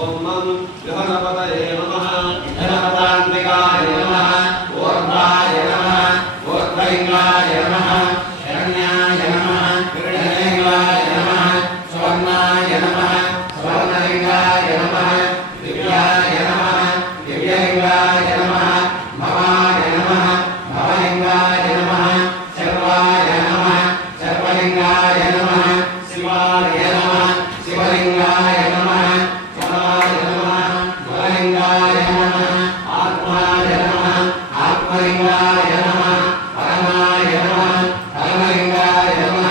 ओम नम गणपतये नमः गणपतान्तिकाय नमः ऊर्ध्वाय नमः ऊर्ध्वलिंगाय नमः हिरण्याय नमः हिरण्यलिंगाय नमः स्वर्णाय नमः स्वर्णलिंगाय नमः दिव्याय नमः दिव्यलिंगाय नमः भवाय नमः भवलिंगाय नमः सर्वाय नमः सर्वलिंगाय नमः शिवाय नमः शिवलिंगाय नमः शिवाय नमः शिवलिंगाय नमः आत्माय नमः आत्मलिंगाय नमः परमाय नमः परमलिंगाय नमः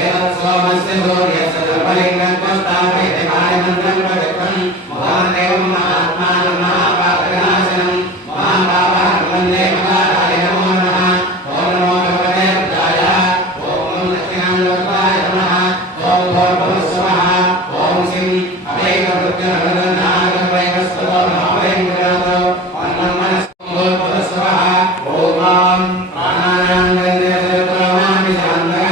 एतत् सोमस्य सूर्यस्य सर्वलिंगं स्थापयति कार्यमन्त्रं प्रदत्तं महादेवं महात्मानं महापापविनाशनं महापापान् वन्दे महाराय नमो नमः ओम नमो भगवते रुद्राय ओम दक्षिणामूर्ताय नमः ओम भूर्भुवस्सुवः ओम सिं अवैकवृत्यनवदन्नागवैकस्वतो महावैङ्गुरातो अन्नं मनस्सुं भूर्भुवस्सुवः ओम प्राणायां गन्धेर्देवतामामि शान्तः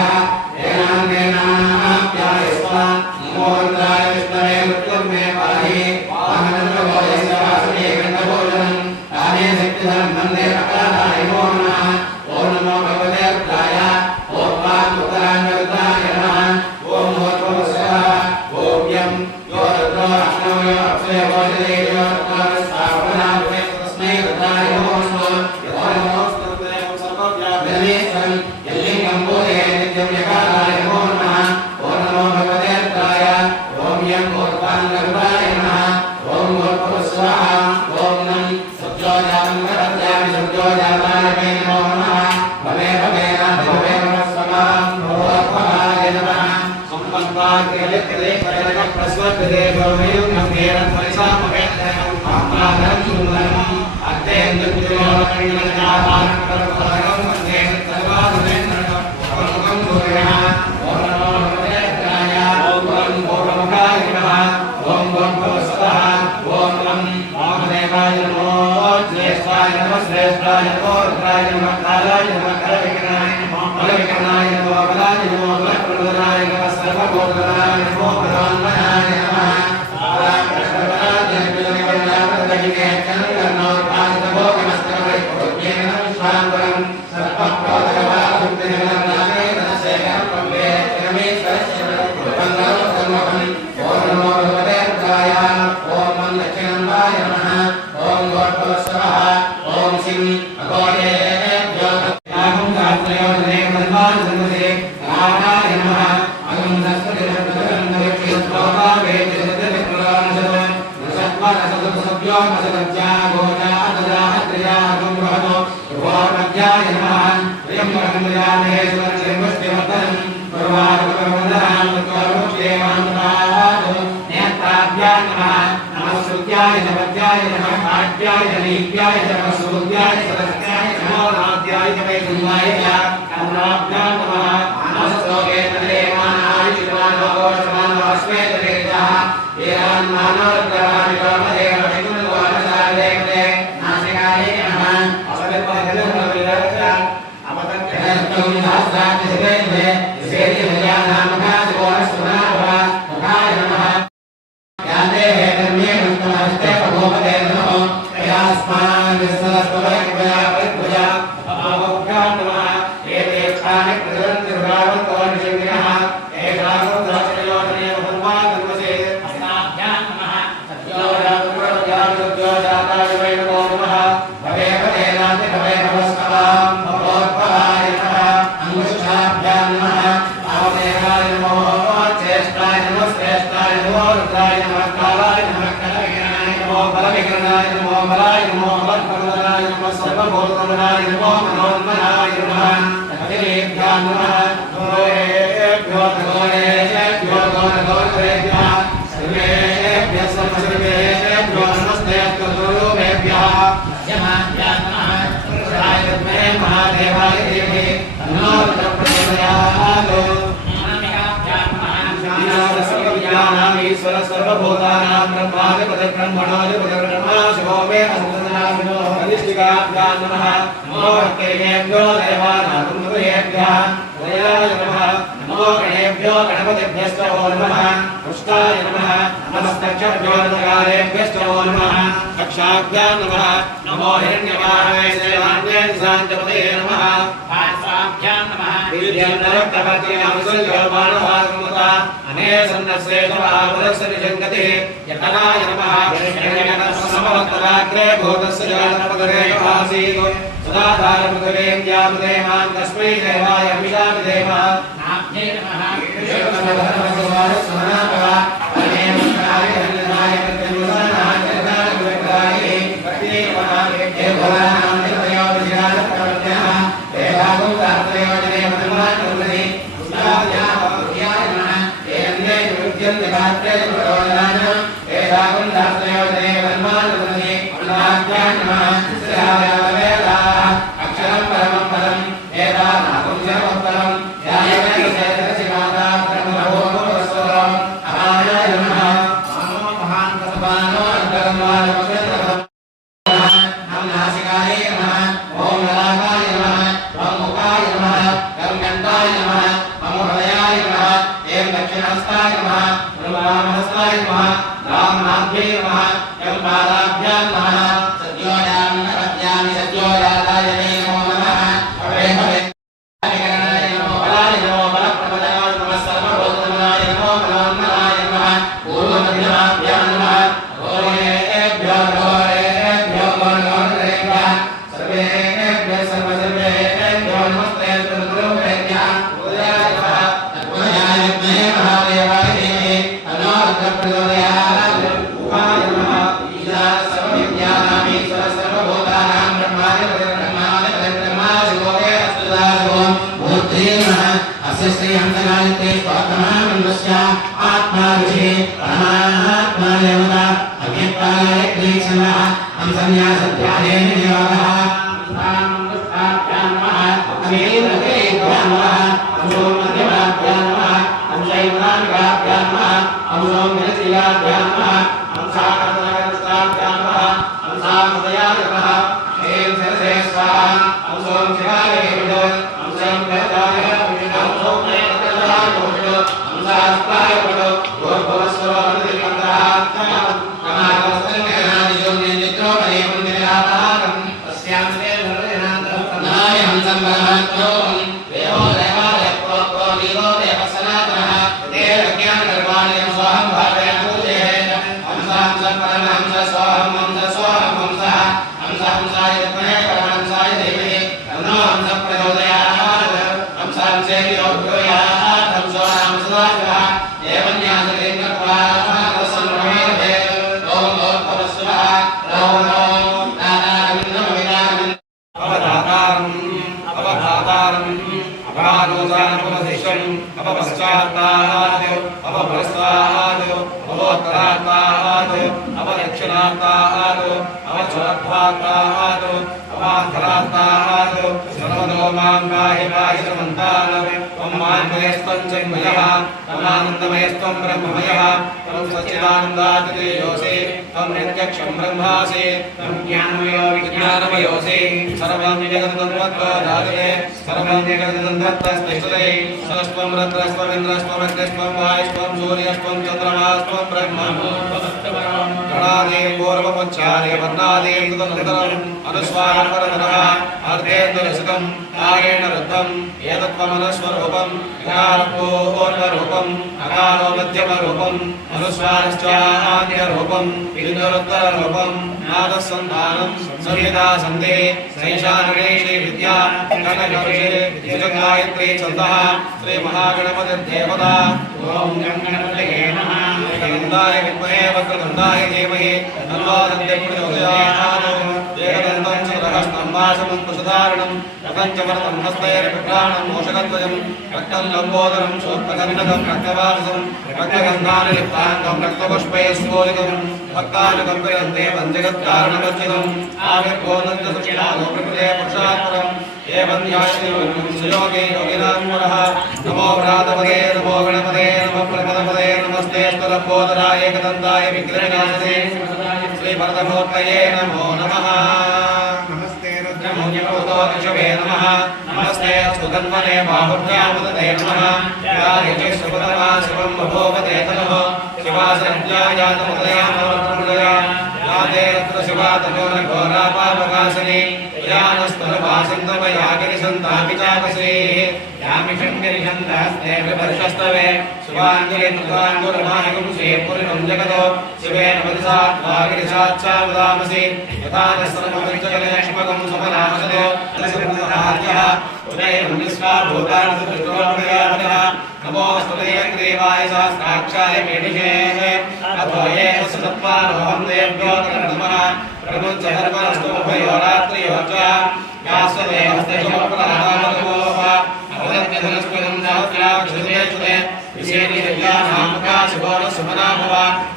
येनान्देनाप्यायस्व नमो रुद्राय विष्णवे मृत्युर्मे पाहि वाहनर्वभोजस्य वासुदेव गन्धभोजनं दाने शक्तिधरं वन्दे प्रकाशाय नमो नमः ओम नमो भगवते रुद्राय ओम वाक्पुत्राय नमः ओम भूर्भुवस्सुवः ओम यं यो रुद्रो अग्नौ यो अक्षयो भोजते यो रुद्रस्तावनामहे तस्मै रुद्राय नमो नमः यो नमोऽस्तुते सर्वव्यापिनेश्वरं यल्लिङ्गं पूजये नित्यं यकालाय नमो नमः ओम नमो भगवते रुद्राय ओम यं भूर्भुवस्सुवाय नमः ओम भूर्भुवस्सुवः ओम नं सत्योजातं वरद्यामि सत्योजाताय मे नमो नमः भवे भवेन भवे नमस्वमां भूर्भुवाय नमः संपन्नाग्रलिक्रिले परमः प्रस्वद्दे भवमेव नमेरं परिसामवेदनं आमानं सुन्दरम् अत्यन्तुज्योतिर्मणिमण्डलाकारं परमं वन्दे सर्वाधुरेन्द्रं परमं भूयः ओम नमो भगवते रुद्राय ओम भूर्भुवस्सुवाय नमः ओम भूर्भुवस्सुवः ओम नं वामदेवाय नमो ज्येष्ठाय नमः श्रेष्ठाय नमो रुद्राय नमः कालाय नमः करविघ्नाय नमो बलविघ्नाय नमो बलाय नमो बलप्रदाय नमः सर्वभूतनाय नमो भगवान्मयाय नमः सर्वभूतानां ब्रह्मादिपति ब्रह्मणोदिपति ब्रह्मा शिवो मे अस्मदामिनो अधिष्ठिकाभ्यां नमः नमो भक्तेभ्यो देवानां तुमभ्यः वयाय नमः नमो नमो गणेभ्यो गणपतिभ्यश्च नमः पुष्टाय नमः नमस्तक्षभ्यो नमकारेभ्यश्च नमः कक्षाभ्यां नमः नमो हिरण्यवाहवे देवान्ये शान्तपते नमः भासाभ्यां नमः वीर्यं नरक्तपतिनामसल्योपानवागमता अनेसन्नस्ये नमः यतनाय नमः समवत्तराग्रे भूतस्य जानपदरे आसीत् सदा धारपदरेन्द्यामदेवां तस्मै देवाय अभिषामदेवः नाभ्ये नमः अक्षरं परमं पदम् एतानाकुं सर्वपरम् ब्रह्ममयस्त्वं ब्रह्ममयः त्वं सच्चिदानन्दादिदेयोऽसि त्वं नित्यक्षं ब्रह्मासि त्वं ज्ञानमयो विज्ञानमयोऽसि सर्वं जगत्तन्वत्तो दादते सर्वं जगत्तन्वत्तस्तिष्ठते सरस्त्वं रुद्रस्त्वमिन्द्रस्त्वमग्निस्त्वं वायुस्त्वं सूर्यस्त्वं चन्द्रमास्त्वं ब्रह्मभूतमस्तवरं गणादेव पूर्वमुच्चार्य वर्णादेव तदनन्तरम् अनुस्वारपरतरः अर्धेन्दुरसितं कारेण रुद्धं एतत्त्वमनुस्वरूपं विकारपूर्वरूपं अकारो मध्यमरूपं अनुस्वारश्चान्यरूपं विन्दुरुत्तररूपं नादसन्धानं संहिता सन्धे सैशानगणेशे विद्या कनकऋषे गायत्री छन्दः श्रीमहागणपतिर्देवता ॐ गणपतये नमः गन्धाय विद्महे वक्रतुण्डाय धीमहि तन्नो दन्ते प्रचोदयात् एकदन्तं चतुरहस्तं कुशधारणं रथञ्चमर्तं हस्तैर्विभ्राणं मूषकद्वयं रक्तं लम्बोदरं शूर्पगन्धकं रक्तवासं रक्तगन्धानुलिप्ताङ्गं रक्तपुष्पैः सुगोलितं भक्तानुकम्पयन्ते पञ्चगत्कारणवर्जितम् आविर्भोदन्त सुष्ठादो प्रकृते पुरुषात्परम् एवं ध्यायोगे योगिनां पुरः नमो भ्रातपदे नमो गणपते नमो प्रपदपदे नमस्ते स्तुलम्बोदराय एकदन्ताय विघ्नविनाशिने श्रीभरतमूर्तये नमो नमः नमस्ते रुद्र नमोऽन्यप्रभुतोऽनिशवे नमः नमस्ते सुतन्वने बाहुभ्यामुदते नमः या यजे सुपदमा शिवं बभूवते तनः शिवासरद्यायातमुदयामोर्मुदया या ते रत्र शिवा तनोरघोरापापकासने या नस्तुलभासन्तमयागिरिसन्तापि चाकसेः यामिषङ्गिरिषन्तास्ते विभर्षस्तवे शिवाङ्गिरिन्द्राङ्गुरमायगुंसे पुरिणं जगतो शिवेन वदसात्वागिरिसाच्चावदामसि यथा नस्रमपञ्चकलेष्मकं सुमनामसतो तस्यः उदयं विश्वा भूतानि नमोऽस्तुतेऽग्रीवाय सहस्राक्षाय मेढिषेः अथो ये सत्त्वारोहं देव्यो नमः प्रमुञ्चहर्वस्तु उभयोरात्रियो च यास्वते हस्तयो प्रहरामतमोः अवदत्यधनस्पदं सहस्राक्षुते विशेषिर्यानामका शिवोरसुमना भव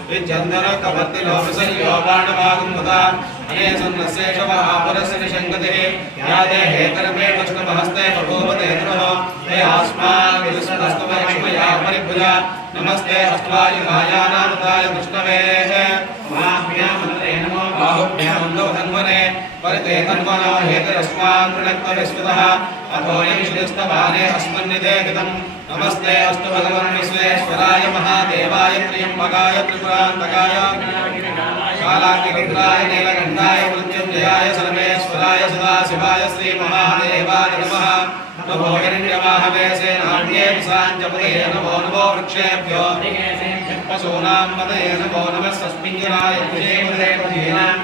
विद्यन्दरकवर्तिनो विसर्यो बाणवागुम्भता अनेसन्नशेषमहापुरस्य निषङ्गतिः या देहे कर्मे कृष्णमहस्ते बभूवते नमः ते आस्माभिस्तमया परिभुजा नमस्ते हस्त्वायुधायानामृताय विष्णवेः महाभ्यामन्त्रे नमो बाहुभ्यां नो धन्वने परिते तन्वनो हेतरस्मान् प्रणक्तविस्मृतः अथोऽयं श्रीस्तवाने अस्मन्निधेहितं नमस्ते अस्तु भगवन् विश्वेश्वराय महादेवाय त्र्यम्बकाय त्रिपुरान्तकाय कालाग्निरुद्राय नीलकण्ठाय मृत्युञ्जयाय सर्वेश्वराय सदाशिवाय श्रीमहादेवाय नमः नमो हिरण्यवाहवे सेनाढ्ये साञ्जपदे नमो नमो वृक्षेभ्यो पशूनां पदये नमो नमः सस्मिञ्जनाय विजयपदे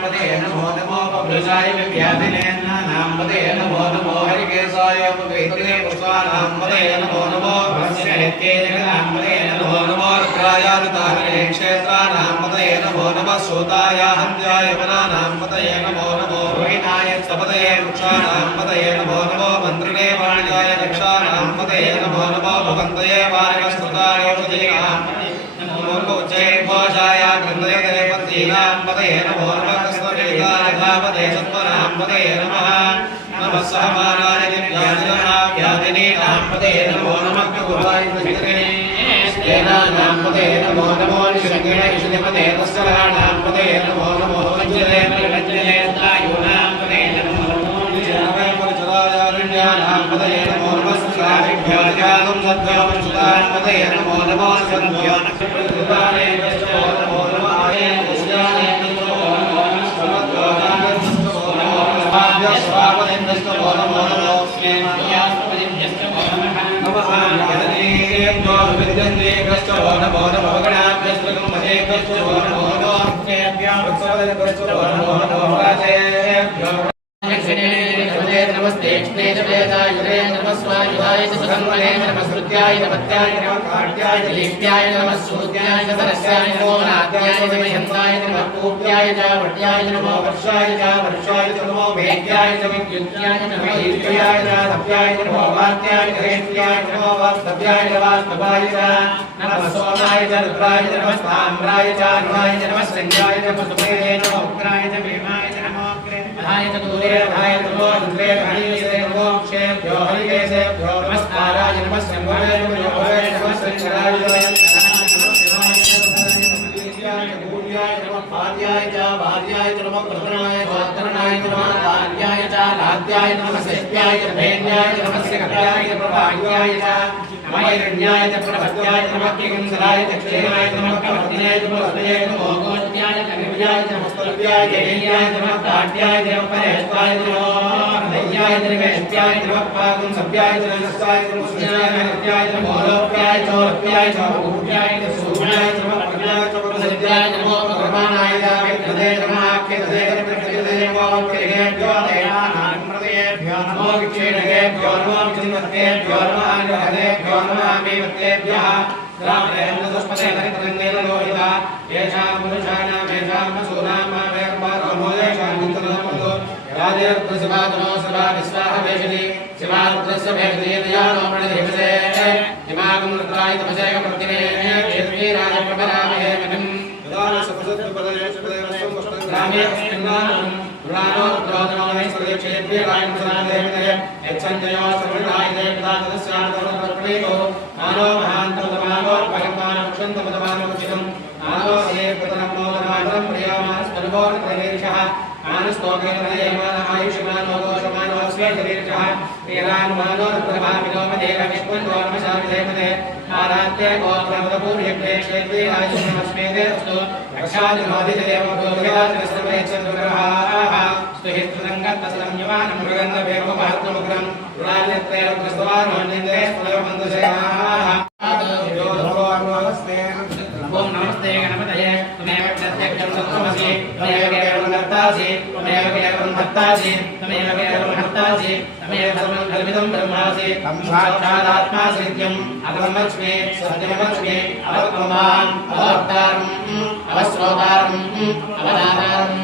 पदये नमो नमो पवृषाय विद्याधिनेन्द्राणां पदये नमो नमो हरिकेशाय पवित्रे पुष्पाणां पदये नमो नमो भस्यनित्ये जगदां पदये नमो नमो रुद्रायानुताहरे क्षेत्राणां पदये नमो नमः सूताय हन्त्याय वनानां पदये नमो नमो रोहिणाय सपदये वृक्षाणां पदये नमो नमो मन्त्रिणे वाण्याय रक्षाणां पदये नमो नमो भवन्तये वारिवस्तुताय औषधीनां नमो उच्चैर्घोषाय गन्धयते पतीनां पदये नमो नमः कृष्णवेदाय धावते सत्त्वनां पदये नमः नमः सहमानाय दिव्यादिनीनां पदये नमो नमः गुरुवाय स्तेनानां पदये नमो नमो निषङ्गिणे निषधिपते तस्कराणां पदये नमो नमो वज्रे परिवज्रे तायूनां पदये नमो नमो निजनवे परिचरायारण्यानां पदये नमो नमः सुराभिभ्यो जातं सद्भ्यो वंशुतां पदये नमो नमो सन्भ्यो नक्षत्रदाने नमो नमः आये पुष्याने नमो नमः समद्गोदानस्तु नमो नमः स्वापदेन्दस्तु नमो नमः स्नेहायास्पदिन्यस्तु नमः यदनेभ्यो विद्यन्ते कश्चो नमो नमः गणाभ्यस्तकं महे कश्चो नमो नमः तेभ्यो वत्सवदकश्चो नमो नमः राजेभ्यो नमस्ते कृष्णेशवेदायुधे नमः स्वायुधाय च सुधन्वने नमः स्मृत्याय नमत्याय नमः काट्याय लीप्याय नमः सूर्याय च सरस्याय नमो नाद्याय च मह्यन्ताय नमः कूप्याय च वट्याय नमो वर्षाय च नमो वेद्याय च विद्युत्याय नमः ईर्ष्याय च सत्याय च नमो वात्याय च हेत्याय च नमो वास्तव्याय च वास्तवाय च नमः सोमाय च रुद्राय च नमः ताम्राय च अनुराय च नमः संज्ञाय च पशुपतये नमः उग्राय च भीमाय च नमो अग्रे च दूरे अधाय नमो रुद्रे हरिसे नमो क्षेभ्यो हरिकेशेभ्यो नमस्काराय नमः शम्भवे नमः नमः संचराय नमः भूर्याय नमः भार्याय च भार्याय च नमः प्रतनाय च वर्तनाय च नमः भार्याय च लाद्याय नमः सत्याय च भेन्याय च नमः सकटाय च प्रभाग्याय च नमः हिरण्याय च प्रभत्याय च नमः किंसराय च क्षेमाय च नमः कवर्तिनाय च वस्तये च नमः गोत्याय च विभयाय च नमस्तव्याय च हेयाय च नमः काट्याय च परेष्टाय च नमः दय्याय च निवेष्ट्याय च नमः पागुं सभ्याय च नमस्ताय च नमस्याय च नृत्याय च मोलोप्याय च रप्याय च भूप्याय च सूर्याय च नमः प्रज्ञाय च प्रसिद्ध्याय च नमो भगवानाय च विद्यते च नमः आख्यते च प्रकृते नमो केभ्यो देवानां प्रदेभ्यो नमो विक्षेणकेभ्यो नमो विचिन्वत्तेभ्यो नमः आनहदेभ्यो नमः आमेवत्तेभ्यः रामरेन्द्रदुष्पदे हरितरङ्गेन लोहिता येषां पुरुषाणां येषां पशूनां मामेर्मारोमोदेषां नित्यनमो राजेर्प्रसिवादनो सदा विश्वाहवेशनि शिवारुद्रस्य भेदयेदयानो प्रणिधिपसे हिमागं रुद्राय तपसेक प्रतिमे केतवीराय प्रभरामहे मनिं ग्रामे अस्मिन्नानं पुराणो रुद्रोदनो वैश्वरेक्षेभ्ये रायमसनादेवते यच्छन्तयो सर्वदाय देवतातस्यान्तरप्रणीतो मानो महान्तमतमानो परमानो क्षन्तमतमानो क्षितं मानो हे प्रतनं मोदनादं प्रियामास्मन्वो प्रवेशः मानस्तोत्रयमान आयुष्मानो गोषमानो स्वेशरीरः वीरानुमानो रत्नभामिनो मदेव विष्णुन्दोर्मशामिधेमते आराध्य गोत्रमदपूर्यज्ञे क्षेत्रे आयुष्मस्मेते अस्तु रक्षादिनोदिदेव भूर्गयाचन्द्रमेच्छन्द्रग्रहाः स्तुहित्रसङ्गत्तस्तं यमानं मृगन्धवेगोपहर्तमुग्रं पुरानित्रयस्वारोन्निन्दे स्फुरबन्धुसेनाः ओम नमस्ते गणपतये त्वमेव प्रत्यक्षं सत्त्वमसि त्वमेव केवलं कर्तासि त्वमेव केवलं भक्तासि त्वमेव केवलं हर्तासि त्वमेव सर्वं कल्पितं ब्रह्मासि साक्षादात्मासि नित्यम् अवलक्ष्मे सत्यमलक्ष्मे अवत्वमान् अवतारम् अवस्रोतारम् अवदातारम्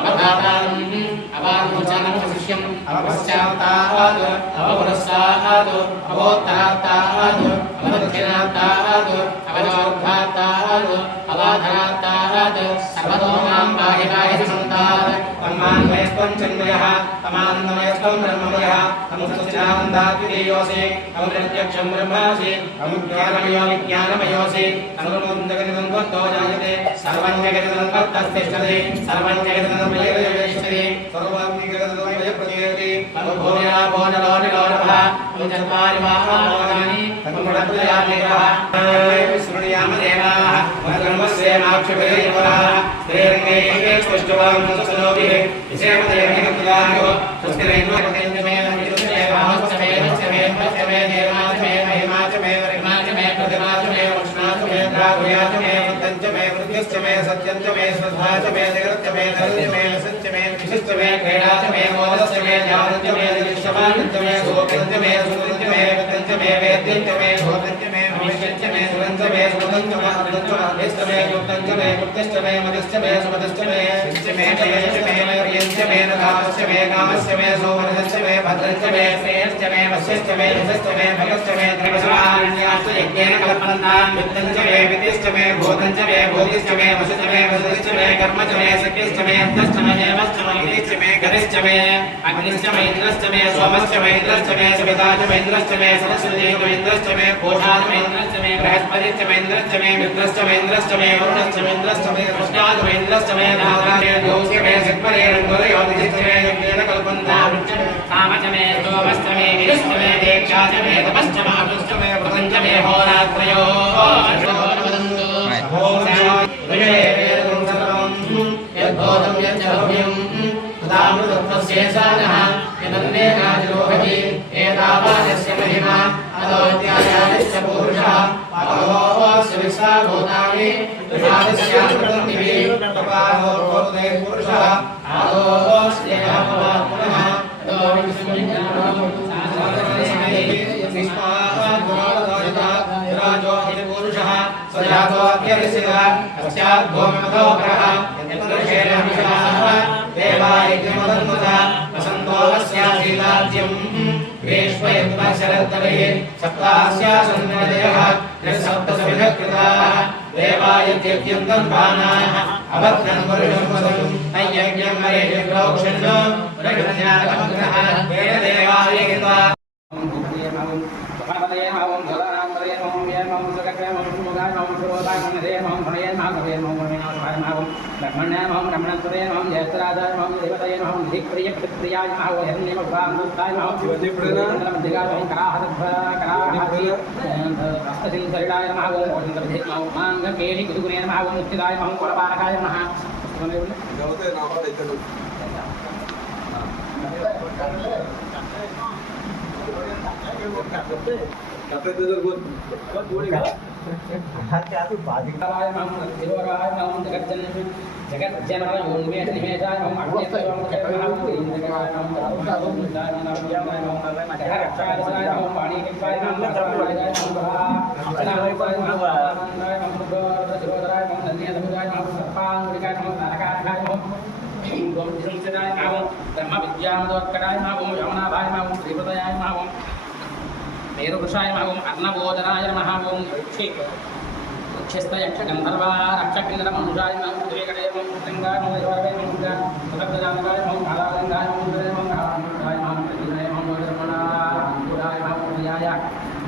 अवधातारम् अवानुचनमशिष्यम् अवपश्चात्तात् अवपुरस्तात् अवोत्तरात्तात् अवदक्षिणात्तात् अवजोर्धात्तात् अवाधरात्तात् सर्वतोमां पाहि पाहि सन्तात् तन्मान्मयस्त्वं चन्द्रयः तमान्मयस्त्वं ब्रह्ममयः तमुसच्चिदानन्दात्विदेयोऽसि तमुप्रत्यक्षं ब्रह्मासि तमुज्ञानमयो विज्ञानमयोऽसि तमुर्मुन्दगतितं त्वत्तो जायते सर्वं जगतितं त्वत्तस्तिष्ठति सर्वं जगतितं मयैवेष्यति सर्वं जगतितं मयप्रतीयते तमुभूया भोजलोनिलोनभः तमुचत्वारि महाभोगानि तमुडत्रयादेवः विस्मृणीयामदेवाः वक्रमस्येमाक्षिपदेवः स्त्रीरङ्गैः स्पष्टवां सत्सनोभिः विषयमदेवहितपुरायो सुस्थिरैर्वकतेन्द्रमे नमितुस्मेवाहश्चमे वच्चमे वच्चमे देवाचमे महिमाचमे वरिमाचमे प्रतिमाचमे वक्ष्णाचमे द्रागुयाचमे वृद्धञ्चमे वृद्धिश्चमे सत्यञ्चमे श्रद्धाचमे जगच्चमे धर्यमे सत्यमे विशिष्टमे क्रीडाचमे मोदश्चमे ध्यानञ्चमे दिविश्यमानञ्चमे गोपञ्चमे सुकृञ्चमे वृद्धञ्चमे वेद्यञ्चमे भोगञ्चमे भविष्यञ्चमे सुरञ्चमे सुमदञ्चमे अमृतञ्चमे अभिष्टमे युक्तञ्चमे कुक्तिश्चमे मदिश्चमे सुमदिश्चमे शिष्टमे जयश्चमे मयर्यञ्चमे नकामश्चमे कामश्चमे सोमरश्चमे भद्रञ्चमे श्रेयश्चमे वश्यश्चमे यशश्चमे भगश्चमे त्रिवशमारण्याश्चयज्ञेन कल्पन्तां वित्तञ्चमे वितिश्चमे भूतञ्चमे भूतिश्चमे वशुचमे वसुश्चमे कर्मचमे सख्यश्चमे अन्तश्चमे हेमश्चमे गिरिश्चमे गरिश्चमे अग्निश्चमे इन्द्रश्चमे सोमश्चमे इन्द्रश्चमे सविताचमे इन्द्रश्चमे सरस्वतीचमे इन्द्रश्चमे कोषाचमे इन्द्रश्चमे बृहस्पतिश्चमे इन्द्रश्चमे मित्रश्चमे इन्द्रश्चमे वरुणश्चमे इन्द्रश्चमे कृष्णाचमे इन्द्रश्चमे नागारे दोषमे सिक्वरे रङ्गोदयोदिश्चमे यज्ञेन कल्पन्तां कामचमे सोमश्चमे गिरिश्चमे दीक्षाचमे तपश्चमातुश्चमे प्रपञ्चमे होरात्रयो यद्भूतं यज्जभव्यं तदामृतत्वस्येषानः यदन्नेनाजिरोहति एतावानस्य महिमा अदोऽध्यायादिश्च पुरुषः अहोस्य विश्वाभूतानि विषादस्यामृतन्दिवि तपाहो भूते पुरुषः आदोऽस्य पुनः पुरुषः सजातोऽध्यविशितः पश्चाद्भूमिमतो परः देवायज्ञमदन्मुतः वसन्तो अस्यासीदाज्यम् ग्रीष्मयद्वर्षरद्दविः सप्तास्यासन्नदयः सप्तसविधकृताः देवायज्ञं भानाः अभद्रं पुरुषं वदन् तयज्ञं हरेर्प्रोक्षण्यो प्रकृत्यागमग्रः वेद देवायज्ञा मेरुवृषाय नमः अर्णवोदराय नमः ओम क्षिस्तयक्षगन्धर्वा रक्षकिन्नरमनुषाय नमः द्विवेकटे नमः गङ्गाय नमः देवाय नमः तदप्तजानकाय नमः कालागङ्गाय नमः कालागङ्गाय नमः प्रतिनाय नमः धर्मणाय नमः प्रियाय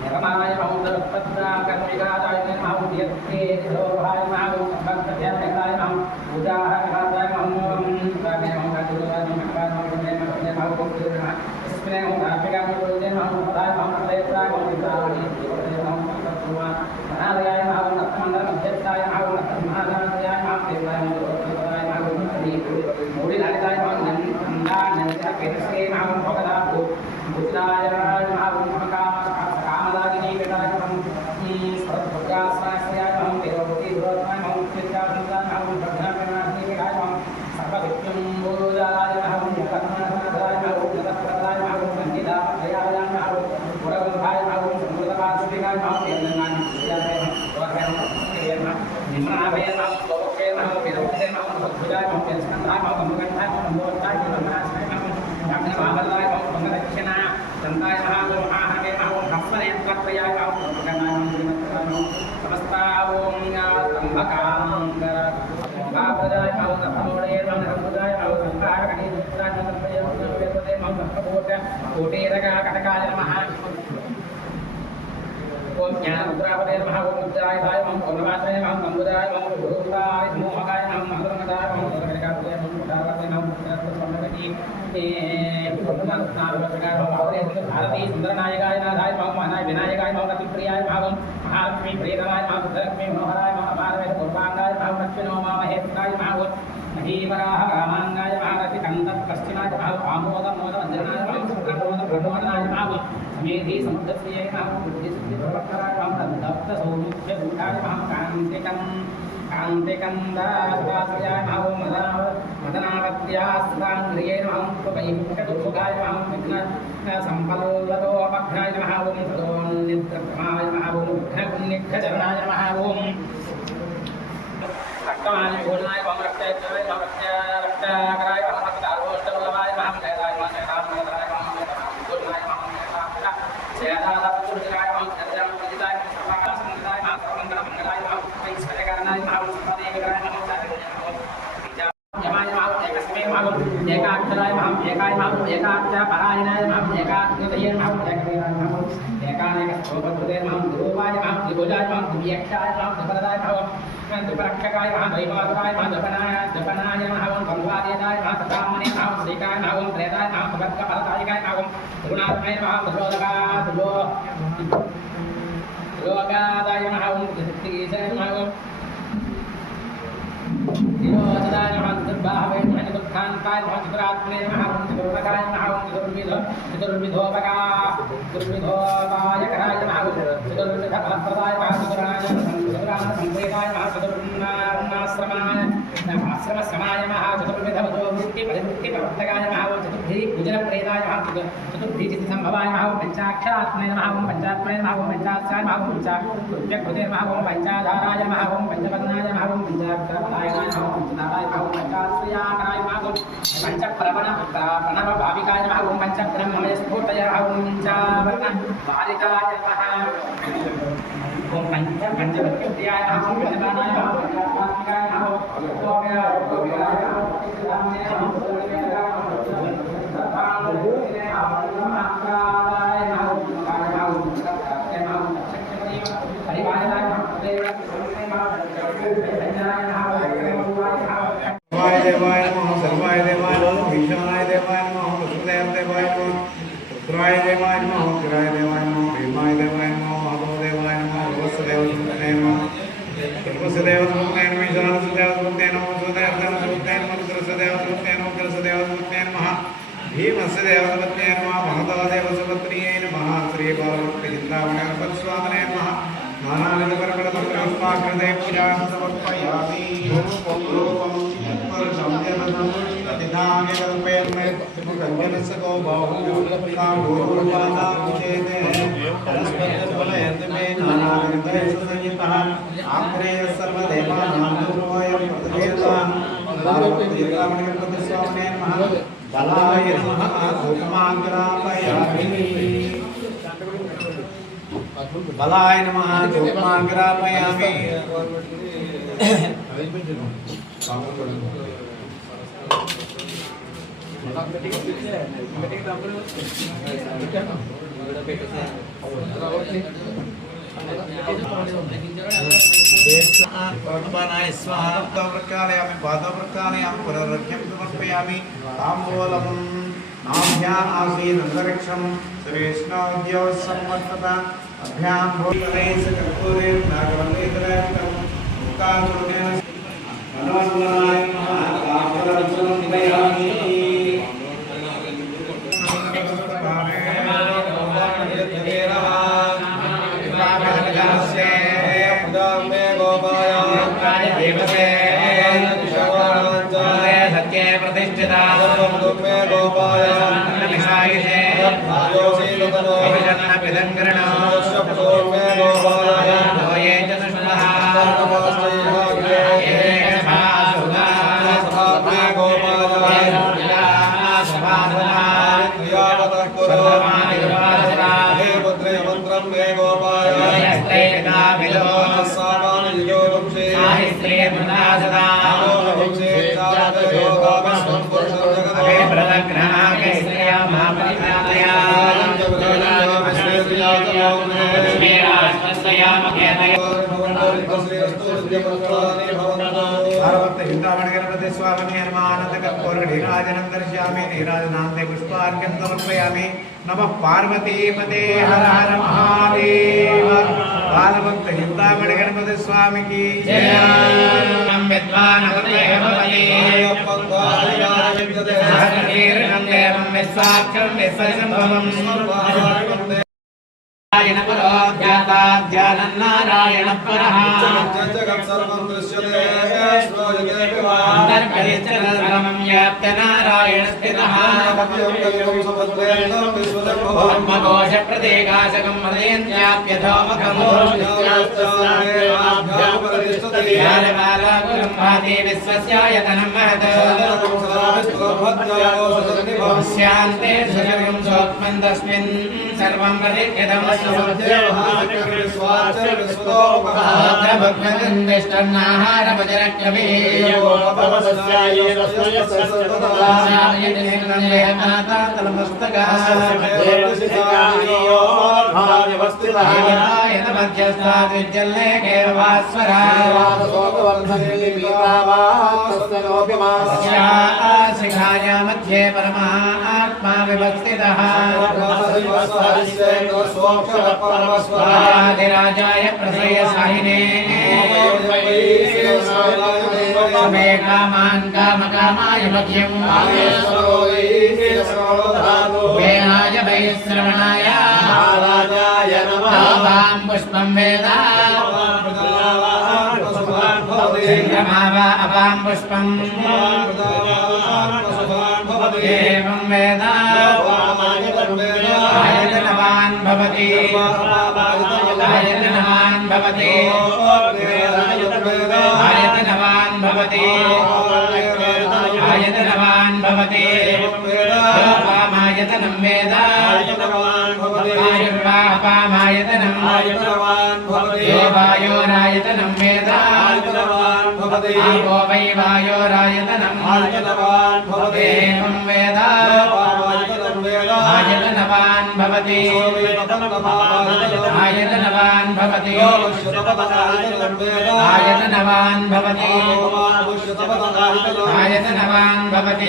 निरमाय नमः तत्पत्राकर्मिकाय नमः यत्ते देवाय नमः भक्तजनाय नमः पूजाय नमः बलाय नमः धूपमाग्रापयामि वर्तमानाय स्वाहा प्रकालयामि पादप्रकालयामि पुनर्रक्ष्यं समर्पयामि ताम्बूलम् नाभ्या आसीदन्तरिक्षं श्रेष्ठोद्यो सम्मतत अभ्यां भूतलेश कर्पूरे नागवल्लीतरक्तं मुक्ताचूर्णेन मनोन्मनाय महाकाशरत्नं निदयामि स्वामी हनुमानंद कर्पूर नीराजनं दर्शयामि नीराजनान्ते पुष्पार्घ्यं समर्पयामि नमः पार्वती पते हर हर महादेव बालभक्त चिंतामणि गणपति स्वामी की जय विद्वान् भवति सहस्रकीर्णं देवं विश्वाख्यं विश्वसंभवं नारायण परो ध्याताध्यानं नारायण परः जगत् सर्वं दृश्यते श्रूयते सर्वं व्याप्त नारायण स्थितः ब्रह्मकोश प्रदेकाशकं हृदयन्त्याप्यथोमकं ज्ञानबालाकुलं भाति विश्वस्यायतनं महत् स्यान्ते सुजगं सोक्मं तस्मिन् सर्वं प्रतिष्ठितं शिखाया मध्ये परमात्मा विभक्तितः राजाय प्रसय साहिने समे कामान् कामकामाय मध्यं वेहाय वैश्रवणाय आवां पुष्पं वेदा चन्द्रमावा अपां पुष्पं एवं वेदा आयतनवान् भवति आयतनवान् भवति आयतनवान् भवति आयतनवान् भवति पामायतनं वेद आयुर्वापामायतनं यो वायोरायतनं वेद आपो वै वायोरायतनं एवं वेद आयतनवान् भवति आयतनवान् भवति आयतनवान् भवति आयतनवान् भवति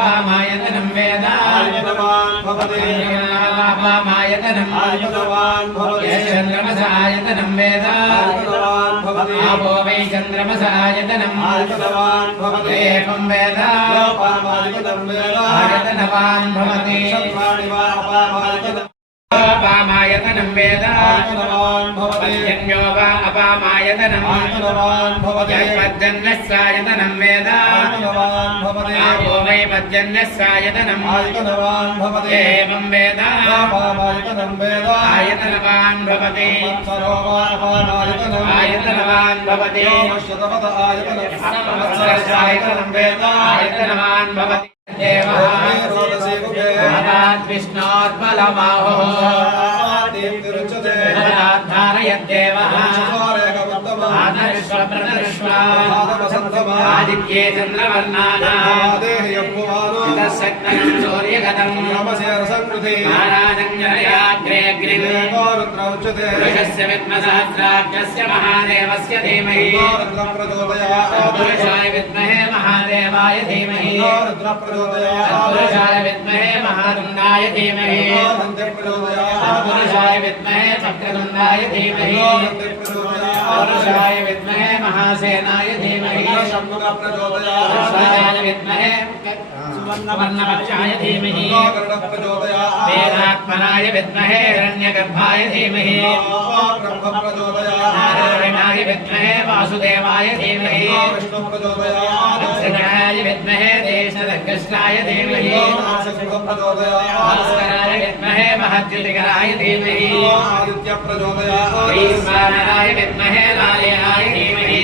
वामायतनं वेद वामायतनं चन्द्रमस आयतनं वेद आपो वै चन्द्रमस आयतनं एवं वेद आयतनवान् भवति अपामायतनं वेद पर्जन्यो वा अपामायतनं पर्जन्यस्यायतनं वेद आपो वै पर्जन्यस्यायतनं एवं वेद आयतनवान् भवति आयतनवान् भवति आयतनं वेद आयतनवान् भवति विष्णोर्बलमाहो धारयद्देवः आदित्ये चन्द्रवर्णानां सूर्यगतं पुरुषस्य विद्मसहस्राक्षस्य महादेवस्य धीमहि पुरुषाय विद्महे महादेव महादेवाय धीमहि तत्पुरुषाय विद्महे महातुण्डाय धीमहि तत्पुरुषाय विद्महे चक्रतुण्डाय धीमहि तत्पुरुषाय विद्महे महासेनाय धीमहि तत्पुरुषाय विद्महे सुवर्णपक्षाय धीमहि वेदात्मनाय विद्महे हिरण्यगर्भाय धीमहि नारायणाय विद्महे वासुदेवाय धीमहि त्रिगुणाय विद्महे देशदग्रष्टाय धीमहि भास्कराय विद्महे महद्युतिकराय धीमहि ईश्वराय विद्महे लालयाय धीमहि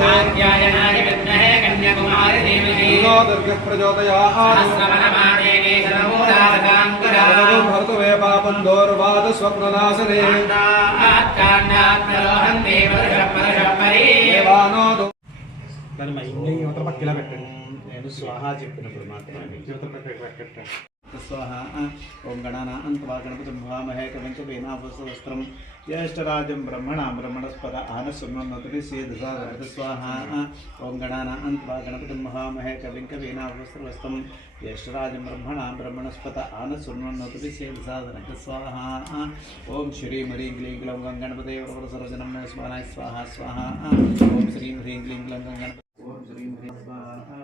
कात्यायनाय विद्महे कन्याकुमार धीमहि सहस्रवनमादेवी सर्वभूतासकाङ्कुराम् भर्तुवे पापन्दोर्वाद स्वप्ननाशने काण्डात्मरोहन्ति वर्षपरि దాని ఇంకా యువతల పక్క ఇలా పెట్టండి నేను స్వాహా చెప్పినప్పుడు మాత్రమే యువతల పక్క పెట్టండి స్వాహ ఓం గణానాన్వా గణపతిం భవామహే కవిం కవీనామోపమశ్రవస్తమం జ్యేష్ఠరాజం బ్రహ్మణస్పద ఆనశృణ్వన్నోతి సేదసాదరత స్వాహ ఓం గణానాన్వా గణపతిం భవామహే కవిం కవీనామోపమశ్రవస్తమం జ్యేష్ఠరాజం బ్రహ్మణస్పద ఆనశృణ్వన్నోతి సేదసాదరత స్వాహ ఓం శ్రీం హ్రీం క్లీం గ్లౌం గం గణపతే సర్వజనం స్వాహాయ స్వాహ స్వాహ ఓం శ్రీం హ్రీం క్లీం గ్లౌం గం గణపతే ఓం శ్రీం హ్రీం స్వాహ